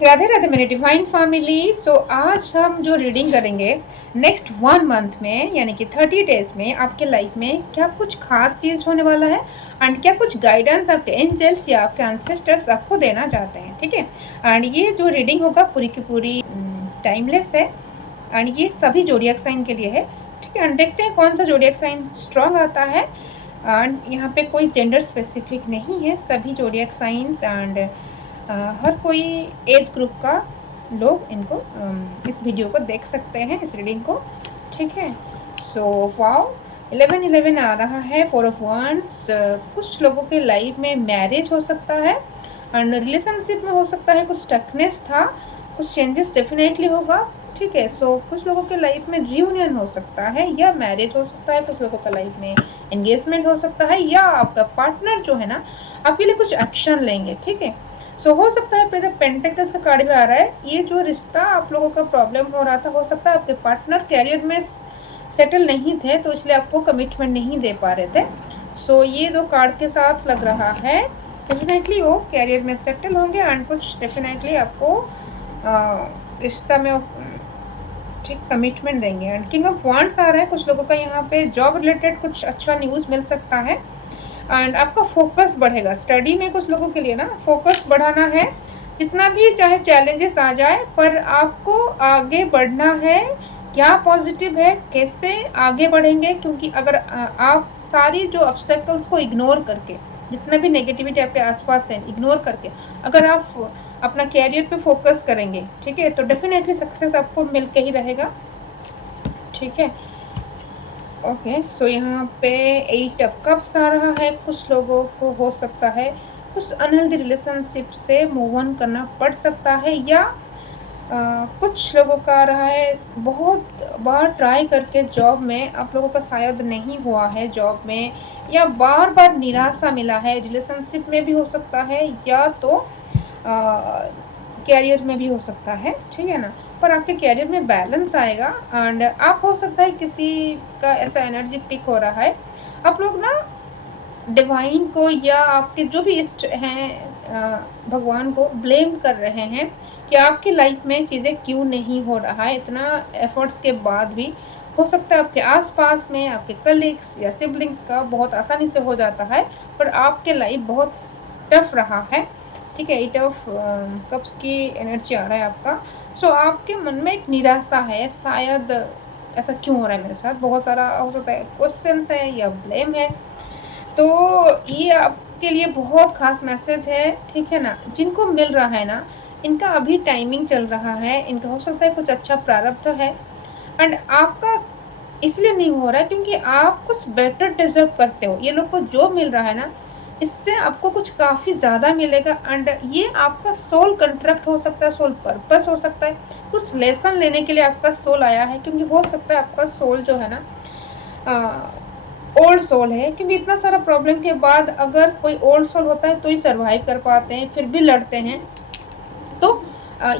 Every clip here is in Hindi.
राधे राधे मेरी डिवाइन फैमिली। सो आज हम जो रीडिंग करेंगे नेक्स्ट 1 मंथ में यानी कि 30 डेज में आपके लाइफ में क्या कुछ खास चीज़ होने वाला है एंड क्या कुछ गाइडेंस आपके एंजल्स या आपके एंसेस्टर्स आपको देना चाहते हैं। ठीक है, एंड ये जो रीडिंग होगा पूरी की पूरी टाइमलेस है एंड ये सभी जोडियक साइन के लिए है। ठीक है, एंड देखते हैं कौन सा जोडियक साइन स्ट्रॉन्ग आता है। एंड यहाँ पे कोई जेंडर स्पेसिफिक नहीं है, सभी जोडियक साइंस एंड हर कोई एज ग्रुप का लोग इनको इस वीडियो को देख सकते हैं, इस रीडिंग को। ठीक है, सो वाओ 1111 आ रहा है, 4 ऑफ वंड्स। कुछ लोगों के लाइफ में मैरिज हो सकता है एंड रिलेशनशिप में हो सकता है कुछ स्टकनेस था, कुछ चेंजेस डेफिनेटली होगा। ठीक है, सो कुछ लोगों के लाइफ में रियूनियन हो सकता है या मैरिज हो सकता है, कुछ लोगों का लाइफ में एंगेजमेंट हो सकता है या आपका पार्टनर जो है ना आपके लिए कुछ एक्शन लेंगे। ठीक है, सो हो सकता है पहले पेंटेकल्स का कार्ड भी आ रहा है, ये जो रिश्ता आप लोगों का प्रॉब्लम हो रहा था, हो सकता है आपके पार्टनर कैरियर में सेटल नहीं थे तो इसलिए आपको कमिटमेंट नहीं दे पा रहे थे। सो ये दो कार्ड के साथ लग रहा है डेफिनेटली वो कैरियर में सेटल होंगे एंड कुछ डेफिनेटली आपको रिश्ता में ठीक कमिटमेंट देंगे। एंड किंग ऑफ वांड्स आ रहा है, कुछ लोगों का यहाँ पे जॉब रिलेटेड कुछ अच्छा न्यूज़ मिल सकता है एंड आपका फोकस बढ़ेगा स्टडी में। कुछ लोगों के लिए ना फोकस बढ़ाना है, जितना भी चाहे चैलेंजेस आ जाए पर आपको आगे बढ़ना है। क्या पॉजिटिव है, कैसे आगे बढ़ेंगे, क्योंकि अगर आप सारी जो ऑब्स्टेकल्स को इग्नोर करके, जितना भी नेगेटिविटी आपके आसपास है इग्नोर करके अगर आप अपना कैरियर पे फोकस करेंगे, ठीक है, तो डेफिनेटली सक्सेस आपको मिल के ही रहेगा। ठीक है, ओके, सो यहाँ पे 8 ऑफ कप्स आ रहा है, कुछ लोगों को हो सकता है कुछ अनहेल्दी रिलेशनशिप से मूव ऑन करना पड़ सकता है या कुछ लोगों का आ रहा है बहुत बार ट्राई करके जॉब में आप लोगों का शायद नहीं हुआ है जॉब में, या बार बार निराशा मिला है। रिलेशनशिप में भी हो सकता है या तो कैरियर में भी हो सकता है। ठीक है ना, पर आपके कैरियर में बैलेंस आएगा एंड आप हो सकता है किसी का ऐसा एनर्जी पिक हो रहा है, आप लोग ना डिवाइन को या आपके जो भी इष्ट हैं भगवान को ब्लेम कर रहे हैं कि आपकी लाइफ में चीज़ें क्यों नहीं हो रहा है इतना एफर्ट्स के बाद भी। हो सकता है आपके आसपास में आपके कलीग्स या सिबलिंग्स का बहुत आसानी से हो जाता है पर आपके लाइफ बहुत टफ रहा है। ठीक है, 8 ऑफ कप्स की एनर्जी आ रहा है आपका। सो आपके मन में एक निराशा है, शायद ऐसा क्यों हो रहा है मेरे साथ, बहुत सारा हो सकता है क्वेश्चंस है या ब्लेम है। तो ये आपके लिए बहुत ख़ास मैसेज है। ठीक है ना, जिनको मिल रहा है ना इनका अभी टाइमिंग चल रहा है, इनका हो सकता है कुछ अच्छा प्रारब्ध है एंड आपका इसलिए नहीं हो रहा है क्योंकि आप कुछ बेटर डिजर्व करते हो। ये लोग को जो मिल रहा है ना इससे आपको कुछ काफ़ी ज़्यादा मिलेगा एंड ये आपका सोल कंट्रैक्ट हो सकता है, सोल पर्पस हो सकता है, कुछ लेसन लेने के लिए आपका सोल आया है। क्योंकि हो सकता है आपका सोल जो है ना ओल्ड सोल है, क्योंकि इतना सारा प्रॉब्लम के बाद अगर कोई ओल्ड सोल होता है तो ही सर्वाइव कर पाते हैं, फिर भी लड़ते हैं। तो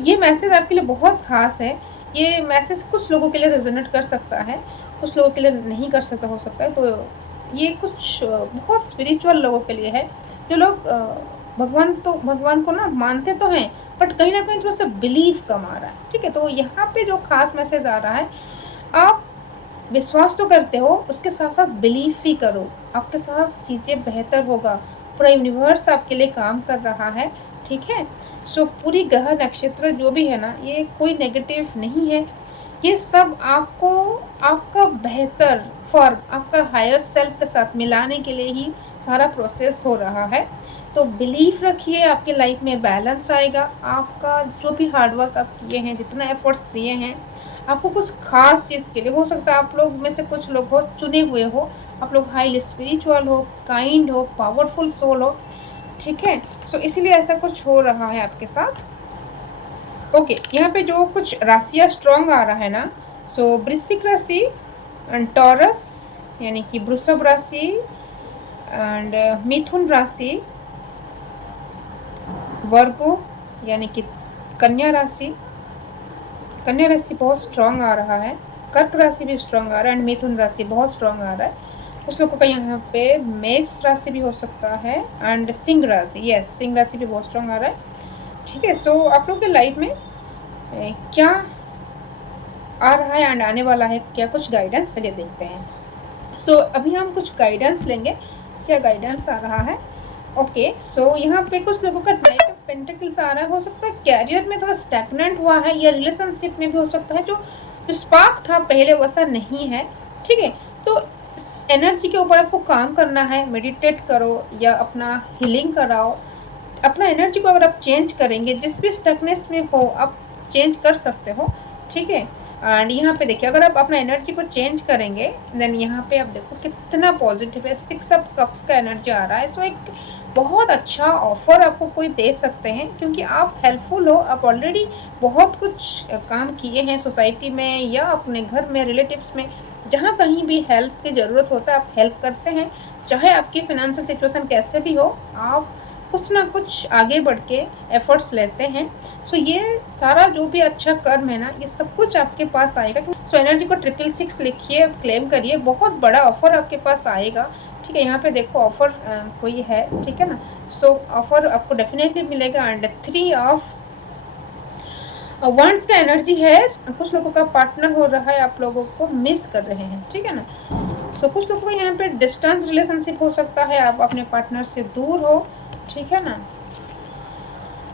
ये मैसेज आपके लिए बहुत ख़ास है। ये मैसेज कुछ लोगों के लिए रेजोनेट कर सकता है, कुछ लोगों के लिए नहीं कर सकता हो सकता है। तो ये कुछ बहुत स्पिरिचुअल लोगों के लिए है, जो लोग भगवान को ना मानते तो हैं बट कहीं ना कहीं थोड़ा सा बिलीव कम आ रहा है। ठीक है, तो यहाँ पे जो खास मैसेज आ रहा है, आप विश्वास तो करते हो उसके साथ साथ बिलीव भी करो, आपके साथ चीज़ें बेहतर होगा, पूरा यूनिवर्स आपके लिए काम कर रहा है। ठीक है, सो पूरी ग्रह नक्षत्र जो भी है ना ये कोई नेगेटिव नहीं है, ये सब आपको आपका बेहतर फॉर्म आपका हायर सेल्फ के साथ मिलाने के लिए ही सारा प्रोसेस हो रहा है। तो बिलीव रखिए, आपके लाइफ में बैलेंस आएगा। आपका जो भी हार्डवर्क आप किए हैं, जितना एफर्ट्स दिए हैं, आपको कुछ खास चीज़ के लिए हो सकता है आप लोग में से कुछ लोग हो चुने हुए हो, आप लोग हाईली स्पिरिचुअल हो, काइंड हो, पावरफुल सोल हो। ठीक है, सो इसीलिए ऐसा कुछ हो रहा है आपके साथ। ओके, यहाँ पे जो कुछ राशियाँ स्ट्रॉन्ग आ रहा है ना, सो वृश्चिक राशि एंड टॉरस यानी कि वृषभ राशि एंड मिथुन राशि, वर्गो यानी कि कन्या राशि, कन्या राशि बहुत स्ट्रॉन्ग आ रहा है, कर्क राशि भी स्ट्रॉन्ग आ रहा है एंड मिथुन राशि बहुत स्ट्रॉन्ग आ रहा है। कुछ लोगों का यहाँ पे मेष राशि भी हो सकता है एंड सिंह राशि, यस सिंह राशि भी बहुत स्ट्रॉन्ग आ रहा है। ठीक है। सो आप लोग के लाइफ में क्या आ रहा है एंड आने वाला है, क्या कुछ गाइडेंस, चलिए देखते हैं। सो अभी हम कुछ गाइडेंस लेंगे, क्या गाइडेंस आ रहा है। ओके, सो यहाँ पे कुछ लोगों का नाइट ऑफ पेंटिकल्स आ रहा है। हो सकता है कैरियर में थोड़ा स्टैग्नेंट हुआ है, या रिलेशनशिप में भी हो सकता है जो स्पार्क था पहले वैसा नहीं है। ठीक है, तो एनर्जी के ऊपर आपको काम करना है, मेडिटेट करो या अपना हीलिंग कराओ। अपना एनर्जी को अगर आप चेंज करेंगे, जिस भी स्टकनेस में हो आप चेंज कर सकते हो। ठीक है, एंड यहाँ पे देखिए अगर आप अपना एनर्जी को चेंज करेंगे देन यहाँ पे आप देखो कितना पॉजिटिव है। 6 ऑफ कप्स का एनर्जी आ रहा है। सो एक बहुत अच्छा ऑफर आपको कोई दे सकते हैं, क्योंकि आप हेल्पफुल हो, आप ऑलरेडी बहुत कुछ काम किए हैं सोसाइटी में या अपने घर में, रिलेटिव्स में, जहाँ कहीं भी हेल्प की ज़रूरत होता है आप हेल्प करते हैं। चाहे आपकी फिनेंशियल सिचुएशन कैसे भी हो, आप कुछ ना कुछ आगे बढ़ के एफर्ट्स लेते हैं। सो ये सारा जो भी अच्छा कर्म है ना, ये सब कुछ आपके पास आएगा। सो एनर्जी को 666 लिखिए, क्लेम करिए, बहुत बड़ा ऑफर आपके पास आएगा। ठीक है, यहाँ पे देखो ऑफर कोई है, ठीक है ना। सो ऑफर आपको डेफिनेटली मिलेगा। एंड 3 ऑफ वंस का एनर्जी है। कुछ लोगों का पार्टनर हो रहा है, आप लोगों को मिस कर रहे हैं, ठीक है ना। सो कुछ लोगों का यहाँ पे डिस्टेंस रिलेशनशिप हो सकता है, आप अपने पार्टनर से दूर हो, ठीक है ना।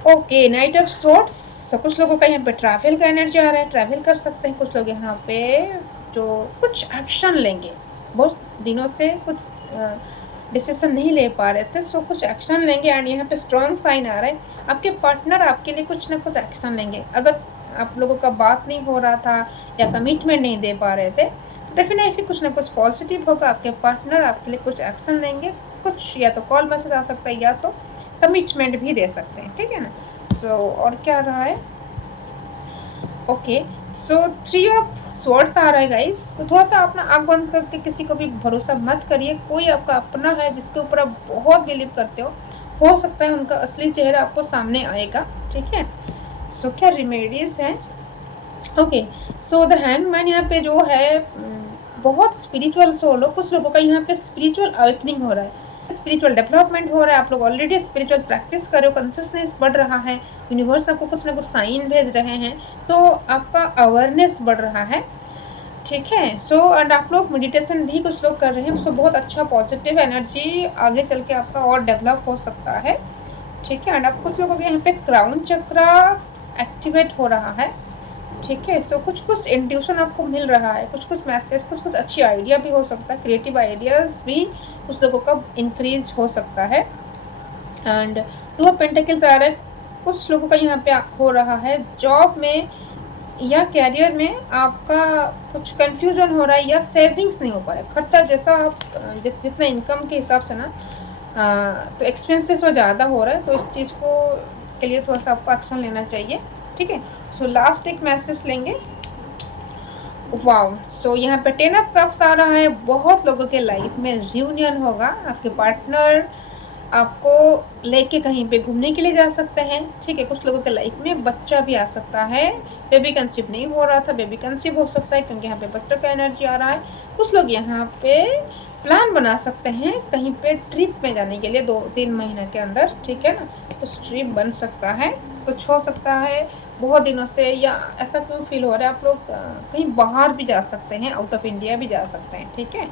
Okay, night of sorts. So कुछ लोगों का यहाँ पे ट्रैवल का एनर्जी आ रहा है, ट्रैवल कर सकते हैं। कुछ लोग यहाँ पे जो कुछ एक्शन लेंगे, बहुत दिनों से कुछ डिसीजन नहीं ले पा रहे थे, सो कुछ एक्शन लेंगे। एंड यहाँ पे स्ट्रॉन्ग साइन आ रहा है, आपके पार्टनर आपके लिए कुछ ना कुछ एक्शन लेंगे। अगर आप लोगों का बात नहीं हो रहा था या कमिटमेंट नहीं दे पा रहे थे, डेफिनेटली कुछ ना कुछ पॉजिटिव होगा। आपके पार्टनर आपके लिए कुछ एक्शन लेंगे, कुछ या तो कॉल मैसेज आ सकता है या तो कमिटमेंट भी दे सकते हैं, ठीक है ना। सो और क्या रहा है। ओके, सो 3 ऑफ स्वॉर्ड्स आ रहा है गाइस। तो थोड़ा सा अपना आँख बंद करके किसी को भी भरोसा मत करिए। कोई आपका अपना है जिसके ऊपर आप बहुत बिलीव करते हो सकता है उनका असली चेहरा आपको सामने आएगा, ठीक है। सो क्या रेमेडीज हैं। ओके, सो द हैंगमैन यहाँ पे जो है बहुत स्पिरिचुअल सोल हो। कुछ लोगों का यहाँ पे स्पिरिचुअल अवेकनिंग हो रहा है, स्पिरिचुअल डेवलपमेंट हो रहा है। आप लोग ऑलरेडी स्पिरिचुअल प्रैक्टिस कर रहे हो, कंसिस्टेंस बढ़ रहा है, यूनिवर्स आपको कुछ ना कुछ साइन भेज रहे हैं, तो आपका अवेयरनेस बढ़ रहा है, ठीक है। सो एंड आप लोग मेडिटेशन भी कुछ लोग कर रहे हैं। सो बहुत अच्छा पॉजिटिव एनर्जी आगे चल के आपका और डेवलप हो सकता है, ठीक है। एंड आप कुछ लोगों के यहाँ पे क्राउन चक्रा एक्टिवेट हो रहा है, ठीक है। सो कुछ कुछ इंट्यूशन आपको मिल रहा है, कुछ कुछ मैसेज, कुछ कुछ अच्छी आइडिया भी हो सकता है, क्रिएटिव आइडियाज़ भी कुछ लोगों का इंक्रीज हो सकता है। एंड 2 ऑफ पेंटिकल्स आ रहा है। कुछ लोगों का यहाँ पे हो रहा है जॉब में या कैरियर में आपका कुछ कंफ्यूजन हो रहा है, या सेविंग्स नहीं हो पा रहा है। खर्चा जैसा आप जितना इनकम के हिसाब से ना तो एक्सपेंसेस वो ज़्यादा हो रहा है, तो इस चीज़ को के लिए थोड़ा सा आपको एक्शन लेना चाहिए, ठीक है। सो लास्ट एक मैसेज लेंगे। वाओ, सो यहाँ पे 10 ऑफ कप्स आ रहा है। बहुत लोगों के लाइफ में रियूनियन होगा, आपके पार्टनर आपको लेके कहीं पे घूमने के लिए जा सकते हैं, ठीक है। कुछ लोगों के लाइफ में बच्चा भी आ सकता है, बेबी कंसीव नहीं हो रहा था, बेबी कंसीव हो सकता है, क्योंकि यहाँ पे बच्चों का एनर्जी आ रहा है। कुछ लोग यहाँ पे प्लान बना सकते हैं कहीं पे ट्रिप में जाने के लिए 2-3 महीने के अंदर, ठीक है ना। कुछ ट्रिप बन सकता है, कुछ हो सकता है बहुत दिनों से, या ऐसा क्यों फील हो रहा है आप लोग कहीं बाहर भी जा सकते हैं, आउट ऑफ इंडिया भी जा सकते हैं, ठीक है।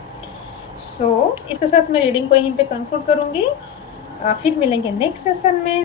सो इसके साथ मैं रीडिंग को यहीं पे कंक्लूड करूँगी। फिर मिलेंगे नेक्स्ट सेशन में।